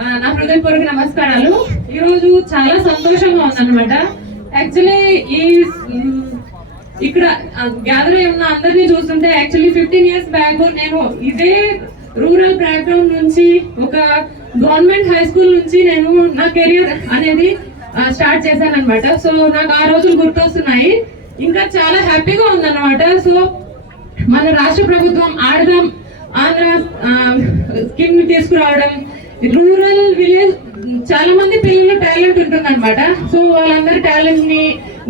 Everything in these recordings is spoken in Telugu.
నా హృదయపూర్వక నమస్కారాలు. ఈరోజు చాలా సంతోషంగా ఉందన్నమాట. యాక్చువల్లీ ఇక్కడ గ్యాదర్ అయి ఉన్న అందరినీ చూస్తుంటే యాక్చువల్లీ 15 years బ్యాక్ నేను ఇదే రూరల్ బ్యాక్గ్రౌండ్ నుంచి ఒక గవర్నమెంట్ హై స్కూల్ నుంచి నేను నా కెరియర్ అనేది స్టార్ట్ చేశాను అనమాట. సో నాకు ఆ రోజులు గుర్తొస్తున్నాయి. ఇంకా చాలా హ్యాపీగా ఉందన్నమాట. సో మన రాష్ట్ర ప్రభుత్వం ఆడదాం ఆంధ్ర స్కీమ్ ని తీసుకురావడం, రూరల్ విలేజ్ చాలా మంది పిల్లల టాలెంట్ ఉంటుంది అనమాట. సో వాళ్ళందరి టాలెంట్ ని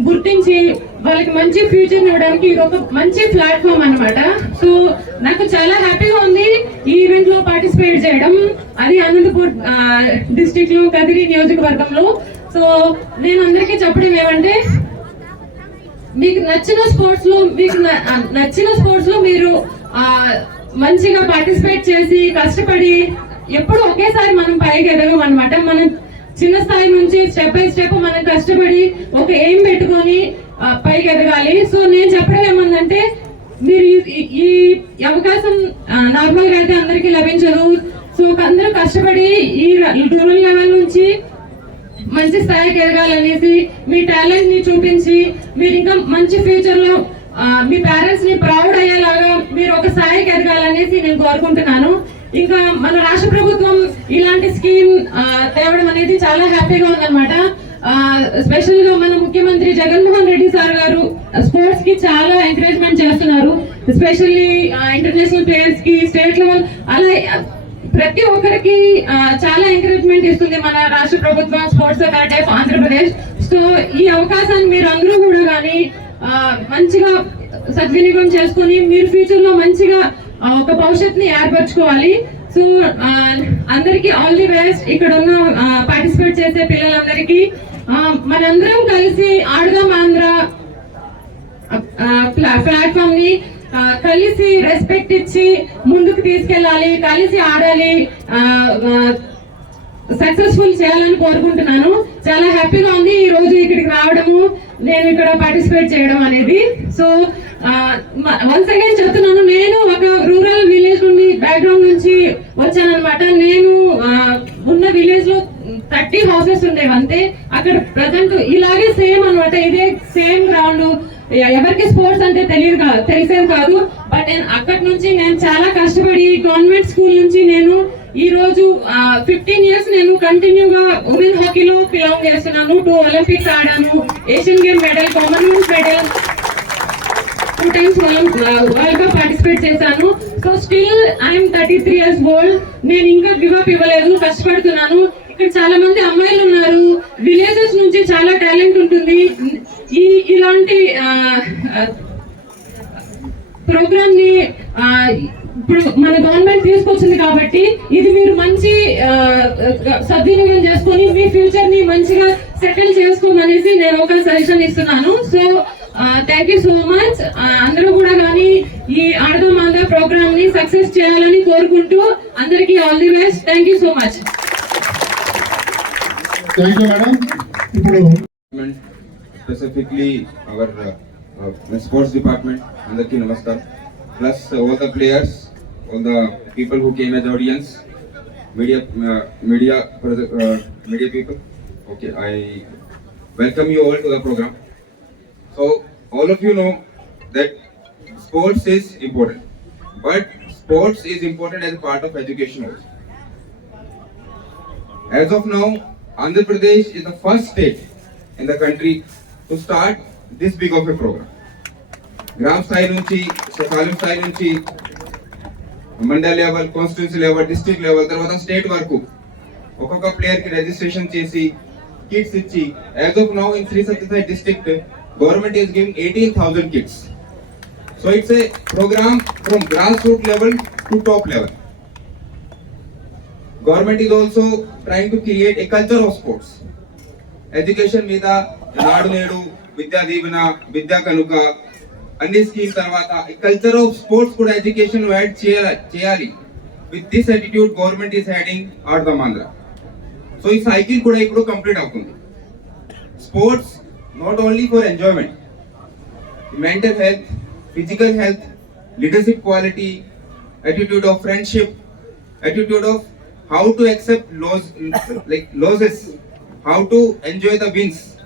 గుర్తించి వాళ్ళకి మంచి ఫ్యూచర్ ఇవ్వడానికి ఇది ఒక మంచి ప్లాట్ఫామ్ అనమాట. సో నాకు చాలా హ్యాపీగా ఉంది ఈ ఈవెంట్ లో పార్టిసిపేట్ చేయడం. అది అనంతపూర్ డిస్ట్రిక్ట్ లో కదిరి నియోజకవర్గంలో. సో నేను అందరికీ చెప్పడం ఏమంటే, మీకు నచ్చిన స్పోర్ట్స్ లో మీరు మంచిగా పార్టిసిపేట్ చేసి కష్టపడి ఎప్పుడు ఒకేసారి మనం పైకి ఎదగం అనమాట. మనం చిన్న స్థాయి నుంచి స్టెప్ బై స్టెప్ మనం కష్టపడి ఒక ఎయిమ్ పెట్టుకొని పైకి ఎదగాలి. సో నేను చెప్పడం ఏమందంటే, మీరు ఈ అవకాశం నార్మల్ గా అయితే అందరికీ లభించదు. సో అందరూ కష్టపడి ఈ రూరల్ లెవెల్ నుంచి మంచి స్థాయికి ఎదగాలనేసి మీ టాలెంట్ ని చూపించి మీరు ఇంకా మంచి ఫ్యూచర్ లో మీ పేరెంట్స్ ని ప్రౌడ్ అయ్యేలాగా మీరు ఒక స్థాయికి ఎదగాలనేసి నేను కోరుకుంటున్నాను. ఇంకా మన రాష్ట్ర ప్రభుత్వం ఇలాంటి స్కీమ్ తేవడం అనేది చాలా హ్యాపీగా ఉందన్నమాట. స్పెషల్ గా మన ముఖ్యమంత్రి జగన్మోహన్ రెడ్డి సార్ గారు స్పోర్ట్స్ కి చాలా ఎంకరేజ్మెంట్ చేస్తున్నారు. ఎస్పెషల్లీ ఇంటర్నేషనల్ ప్లేయర్స్ కి, స్టేట్ లెవెల్, అలా ప్రతి ఒక్కరికి చాలా ఎంకరేజ్మెంట్ ఇస్తుంది మన రాష్ట్ర ప్రభుత్వం, sports authority of Andhra Pradesh. So ఈ అవకాశాన్ని మీరు అందరూ కూడా కానీ మంచిగా సద్వినియోగం చేసుకుని మీరు ఫ్యూచర్ లో మంచిగా ఒక భవిష్యత్తుని ఏర్పరచుకోవాలి. సో అందరికి ఆల్ ది బెస్ట్. ఇక్కడ ఉన్న పార్టిసిపేట్ చేసే పిల్లలందరికీ మనందరం కలిసి ఆడదాం ఆంధ్ర ప్లాట్ఫామ్ ని కలిసి రెస్పెక్ట్ ఇచ్చి ముందుకు తీసుకెళ్ళాలి, కలిసి ఆడాలి, సక్సెస్ఫుల్ చేయాలని కోరుకుంటున్నాను. చాలా హ్యాపీగా ఉంది ఈ రోజు ఇక్కడికి రావడము, నేను ఇక్కడ పార్టిసిపేట్ చేయడం అనేది. సో వన్స్ అగైన్ చెప్తున్నాను, నేను ఒక రూరల్ విలేజ్ నుండి బ్యాక్గ్రౌండ్ నుంచి వచ్చానమాట. నేను ఉన్న విలేజ్ లో 30 houses ఉండేవి అంతే. అక్కడ ప్రజెంట్ ఇలాగే సేమ్ అనమాట, ఇదే సేమ్ గ్రౌండ్. ఎవరికి స్పోర్ట్స్ అంటే తెలిసేది కాదు. బట్ అక్కడి నుంచి నేను చాలా కష్టపడి గవర్నమెంట్ స్కూల్ నుంచి నేను ఈ రోజు 15 years నేను కంటిన్యూగా ఉమెన్ హాకీలో బిలాంగ్ చేస్తున్నాను. 2 Olympics ఆడాను, Asian game medal, Commonwealth medal, 2 times World Cup participate చేశాను. So still I'm 33 years old. నేను ఇంకా గివ్ అప్ ఇవ్వలేదు, కష్టపడుతున్నాను. ఇక్కడ చాలా మంది అమ్మాయిలు ఉన్నారు, విలేజెస్ నుంచి చాలా టాలెంట్ ఉంటుంది. ఇలాంటి ప్రోగ్రామ్ ని ఇప్పుడు మన గవర్నమెంట్ తీసుకొచ్చింది కాబట్టి ఇది మీరు మంచి సద్వినియోగం చేసుకొని మీ ఫ్యూచర్ ని మంచిగా సెటిల్ చేసుకోమనేసి నేను ఒక సజెషన్ ఇస్తున్నాను. So thank you so much. అందరూ కూడా కానీ ఈ ఆడదాం ఆంధ్ర ప్రోగ్రామ్ ని సక్సెస్ చేయాలని కోరుకుంటూ అందరికీ all the best. Thank you so much. Specifically our sports department, andarki namaskar, plus all the players, all the people who came as audience, media people. Okay, I welcome you all to the program. So all of you know that sports is important, but sports is important as a part of education also. As of now, Andhra Pradesh is the first state in the country to start this big of a program. గ్రామ స్థాయి నుంచి, తాలూకు స్థాయి నుంచి, mandal level, constituency level, district level, తర్వాత స్టేట్ వరకు ఒక్కొక్క ప్లేయర్ కి రిజిస్ట్రేషన్ చేసి కిట్స్ ఇచ్చి, as of now in Sri Sathya Sai district government is giving 18,000 kits. So it's a program from grass root level to top level. Government is also trying to create a culture of sports. Education మీద నాడు నేడు, విద్యా దీవెన, విద్యా కనుక అన్ని స్కీమ్ తర్వాత కల్చర్ ఆఫ్ స్పోర్ట్స్ కూడా ఎడ్యుకేషన్ యాడ్ చేయాలి. With this attitude government is heading ఆడదాం ఆంధ్ర. సో ఈ సైకిల్ కూడా ఇప్పుడు కంప్లీట్ అవుతుంది. Sports not only for enjoyment, mental health, physical health, leadership quality, attitude of friendship, attitude of how to accept losses, how to enjoy the wins.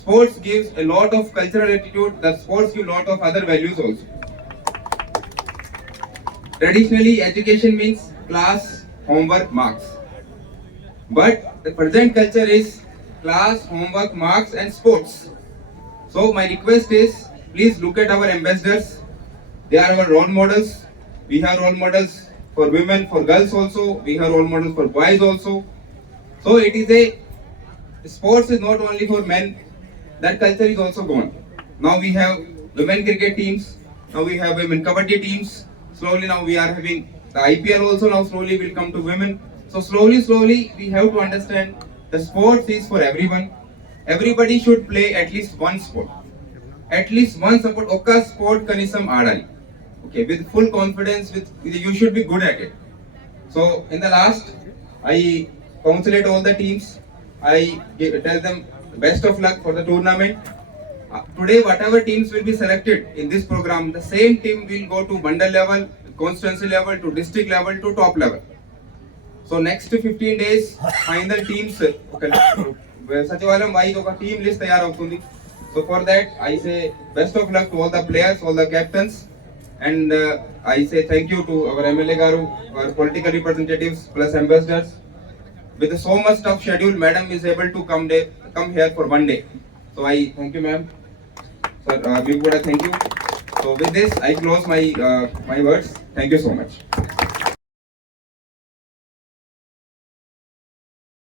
Sports gives a lot of cultural attitude. The sports give a lot of other values also. Traditionally, education means class, homework, marks. But the present culture is class, homework, marks, and sports. So my request is, please look at our ambassadors. They are our role models. We have role models for women, for girls also. We have role models for boys also. So it is sports is not only for men. That culture is also gone. Now we have women cricket teams. Now we have women kabaddi teams. Slowly now we are having the IPL also. Now slowly will come to women. So slowly we have to understand the sports is for everyone. Everybody should play at least one sport. At least one sport. Oka sport kanisam adali. Okay, with full confidence. With you should be good at it. So in the last, I congratulate all the teams. Tell them best of luck for the tournament. Today, whatever teams will be selected in this program, the same team will go to mandal level, constituency level, to district level, to top level. So next 15 days, final teams, సచివాలయం వైజ్ ఒక టీమ్ లిస్ట్ తయారవుతుంది. So for that, I say best of luck to all the players, all the captains, and I say thank you to our MLA garu, our political representatives plus ambassadors. With so much tough schedule, madam is able to come here for one day. So I thank you, ma'am. Sir, we would thank you. So with this, I close my words. Thank you so much.